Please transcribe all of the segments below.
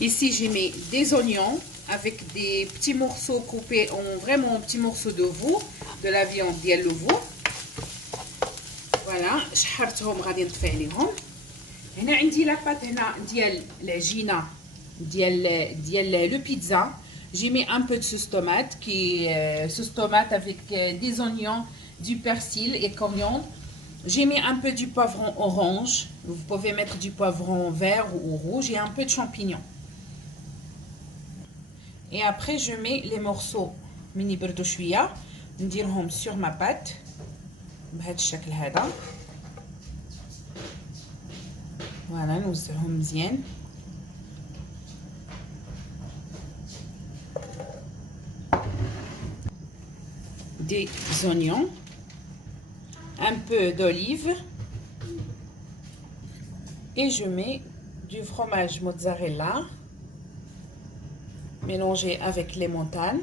Ici, j'ai mis des oignons avec des petits morceaux coupés en vraiment petits morceaux de veau, de la viande ديال le veau. Voilà, شحرتهم غادي نطفي عليهم. هنا عندي لاباط هنا ديال العجينه ديال le pizza. J'ai mis un peu de sauce tomate sauce tomate avec des oignons, du persil et coriandre. J'ai mis un peu du poivron orange. Vous pouvez mettre du poivron vert ou rouge et un peu de champignons. Et après je mets les morceaux mini يبردوا شويه نديرهم sur ma pâte بهذا الشكل هذا. فوالا نوزعهم مزيان. Des oignons, un peu d'olive et je mets du fromage mozzarella mélangé avec l'emmental.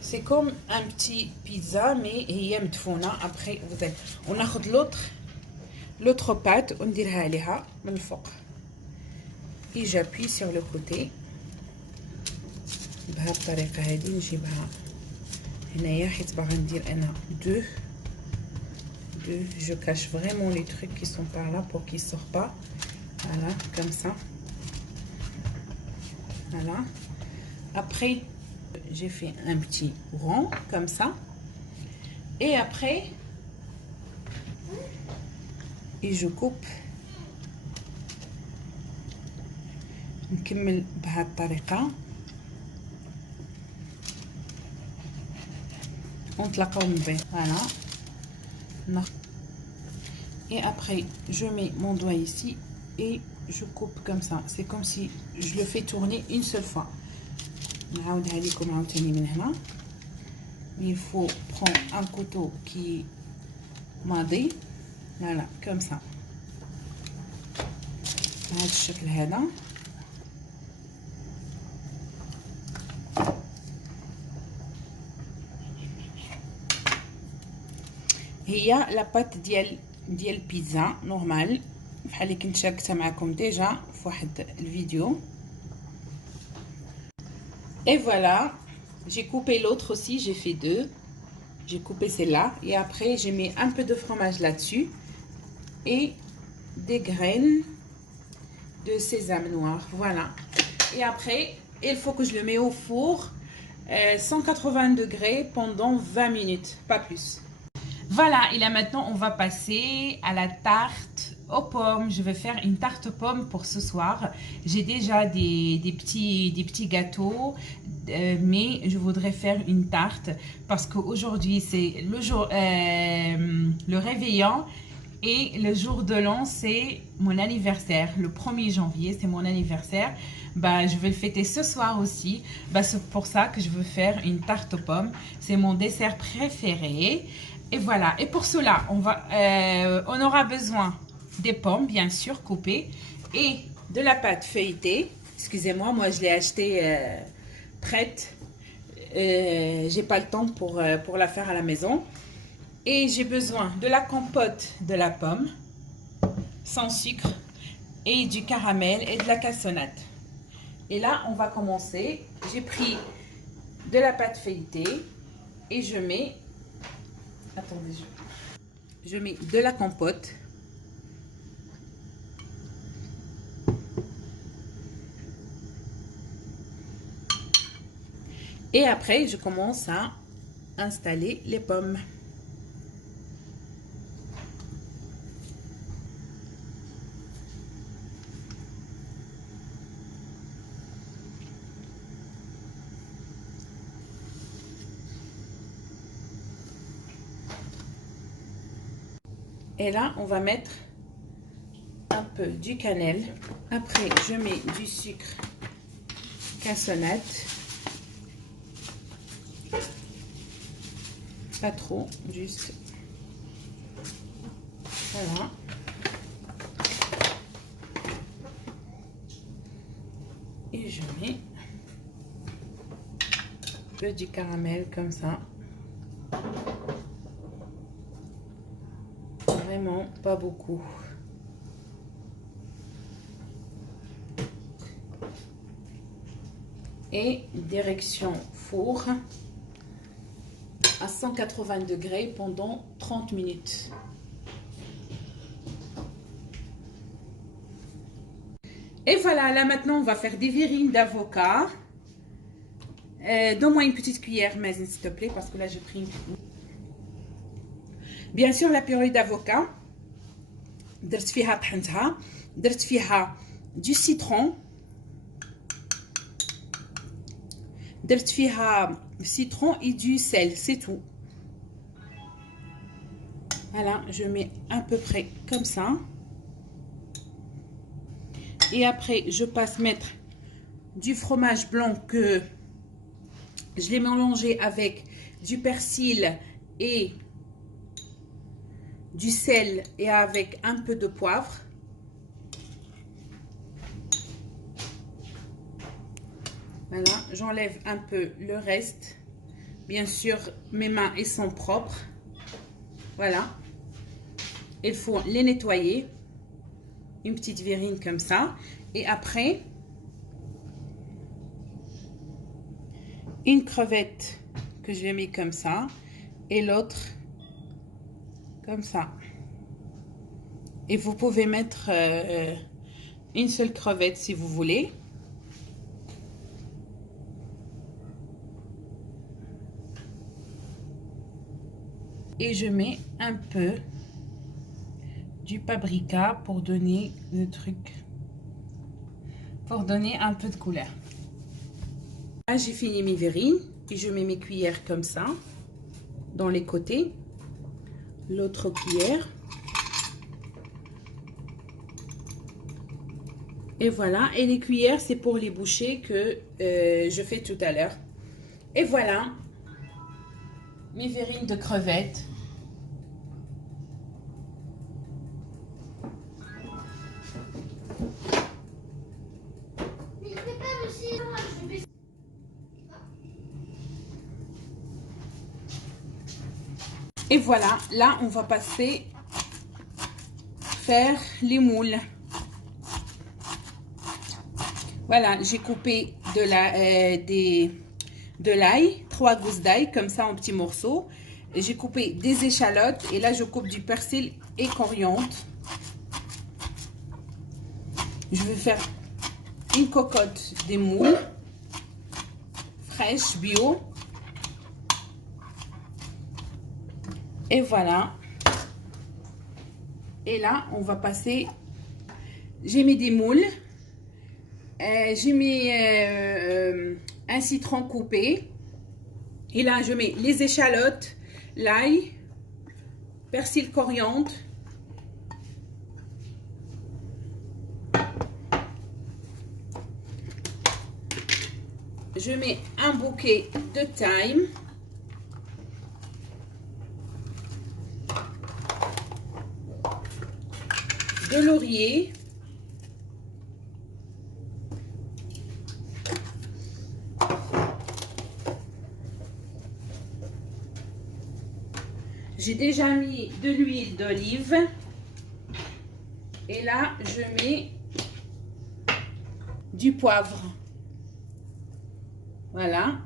C'est comme un petit pizza mais هي مدفونة. Après vous allez on ناخذ l'autre pâte ونديرها عليها من الفوق et j'appuie sur le côté بهذه الطريقة هذه. نجيبها هنايا حيت باغا ندير انا deux. Je cache vraiment les trucs qui sont par là pour qu'ils sortent pas. Voilà, comme ça. Voilà. Après, j'ai fait un petit rond comme ça. Et après, je coupe. نكمل بهذه الطريقة. ونتلاقاو من بعد. Voilà. Et après je mets mon doigt ici et je coupe comme ça. C'est comme si je le fais tourner une seule fois. Il faut prendre un couteau qui ماضي. Voilà, comme ça. بهذا الشكل هذا. هي لا بات ديال بيتزا نورمال بحال اللي كنت شاركتها معكم ديجا في واحد الفيديو. Et voilà, j'ai coupé l'autre aussi, j'ai fait deux. J'ai coupé celle-là et après j'ai mis un peu de fromage là-dessus et des graines de sésame noir. Voilà. Et après, il faut que je le mette au four 180 degrés pendant 20 minutes, pas plus. Voilà, et là maintenant on va passer à la tarte aux pommes. Je vais faire une tarte aux pommes pour ce soir. J'ai déjà des petits gâteaux, mais je voudrais faire une tarte parce qu'aujourd'hui c'est le jour, le réveillon et le jour de l'an c'est mon anniversaire. Le 1er janvier c'est mon anniversaire. Bah, je vais le fêter ce soir aussi. Bah, c'est pour ça que je veux faire une tarte aux pommes. C'est mon dessert préféré. Et voilà, et pour cela, on aura besoin des pommes, bien sûr, coupées, et de la pâte feuilletée. Excusez-moi, moi je l'ai achetée prête. J'ai pas le temps pour la faire à la maison. Et j'ai besoin de la compote de la pomme, sans sucre, et du caramel et de la cassonade. Et là, on va commencer. J'ai pris de la pâte feuilletée et je mets... Attendez, je mets de la compote. Et après, je commence à installer les pommes. Et là, on va mettre un peu du cannelle. Après, je mets du sucre cassonade. Pas trop, juste. Voilà. Et je mets un peu du caramel comme ça. Vraiment pas beaucoup. et direction four à 180 degrés pendant 30 minutes. Et voilà, là maintenant on va faire des verrines d'avocat. Donne-moi une petite cuillère, mais s'il te plaît, parce que là j'ai pris une... Bien sûr, la purée d'avocat. درت فيها طحنتها, درت فيها du citron, درت فيها citron et du sel, c'est tout. Voilà, je mets à peu près comme ça. Et après, je passe mettre du fromage blanc que je l'ai mélangé avec du persil et du sel et avec un peu de poivre. Voilà, j'enlève un peu le reste. Bien sûr, mes mains elles sont propres. Voilà. Il faut les nettoyer. Une petite verrine comme ça. Et après, une crevette que je vais mettre comme ça. Et l'autre comme ça. Et vous pouvez mettre une seule crevette si vous voulez. Et je mets un peu du paprika pour donner le truc, pour donner un peu de couleur. Là, j'ai fini mes verrines et je mets mes cuillères comme ça, dans les côtés. L'autre cuillère. Et voilà, et les cuillères, c'est pour les bouchées que je fais tout à l'heure. Et voilà, mes verrines de crevettes. Et voilà, là, on va passer faire les moules. Voilà, j'ai coupé de l'ail, 3 gousses d'ail, comme ça en petits morceaux. J'ai coupé des échalotes et là, je coupe du persil et coriandre. Je vais faire une cocotte des moules fraîches, bio. Et voilà. Et là, on va passer... J'ai mis des moules. J'ai mis un citron coupé. Et là, je mets les échalotes, l'ail, persil, coriandre. Je mets un bouquet de thyme. De laurier. J'ai déjà mis de l'huile d'olive. Et là, je mets du poivre. Voilà.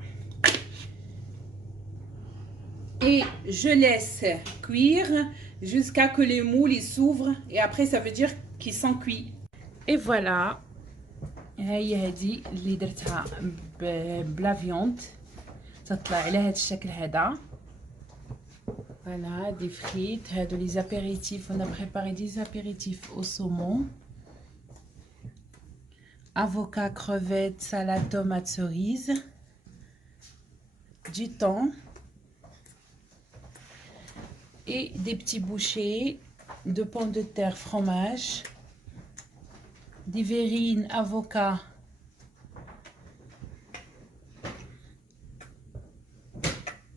Et je laisse cuire jusqu'à que les moules s'ouvrent. Et après, ça veut dire qu'ils sont cuits. Et voilà. هي هذه اللي درتها بلا فيوند تطلع على هذا الشكل هذا. Voilà, des frites, les apéritifs. On a préparé des apéritifs au saumon. Avocat, crevettes, salade, tomate, cerise. Du thon. Et des petits bouchées de pommes de terre, fromage. Des verrines, avocat.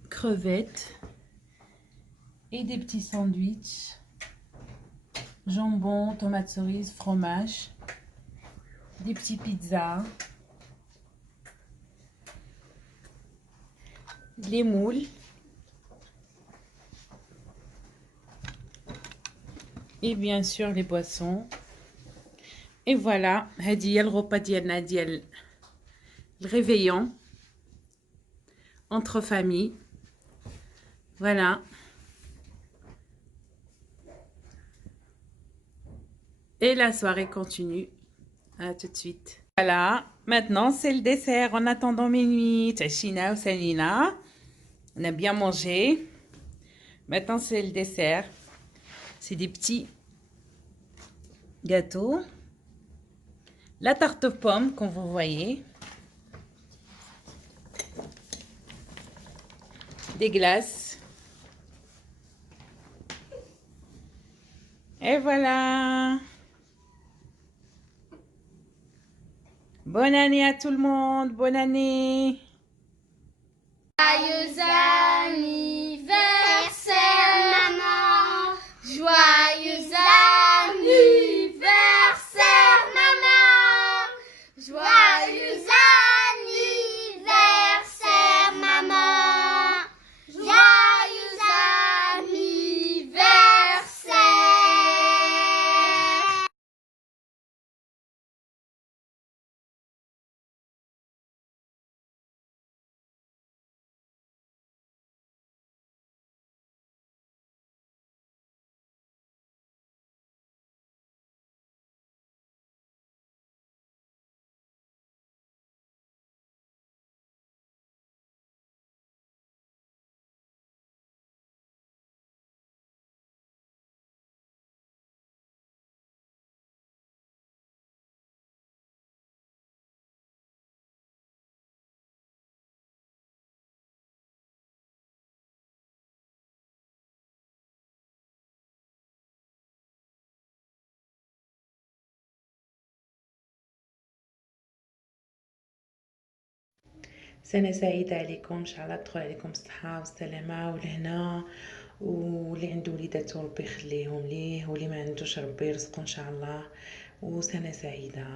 Crevettes. Et des petits sandwichs, jambon, tomate cerise, fromage, des petits pizzas, les moules et bien sûr les boissons. Et voilà, هذه هي الغرفة ديالنا ديال le réveillon entre famille. Voilà. Et la soirée continue. À tout de suite. Voilà. Maintenant, c'est le dessert en attendant minuit. Tachina ou Salina. On a bien mangé. Maintenant, c'est le dessert. C'est des petits gâteaux. La tarte aux pommes, comme vous voyez. Des glaces. Et voilà. Bonne année à tout le monde. Bonne année. Joyeux anniversaire, maman. Joyeux anniversaire, maman. Joyeux anniversaire, maman. Joyeux anniversaire. سنة سعيدة عليكم، إن شاء الله تدخل عليكم الصحة والسلامة والهنا، واللي عنده وليدات ربي يخليهم ليه، واللي ما عندوش ربي يرزقه إن شاء الله، وسنة سعيدة.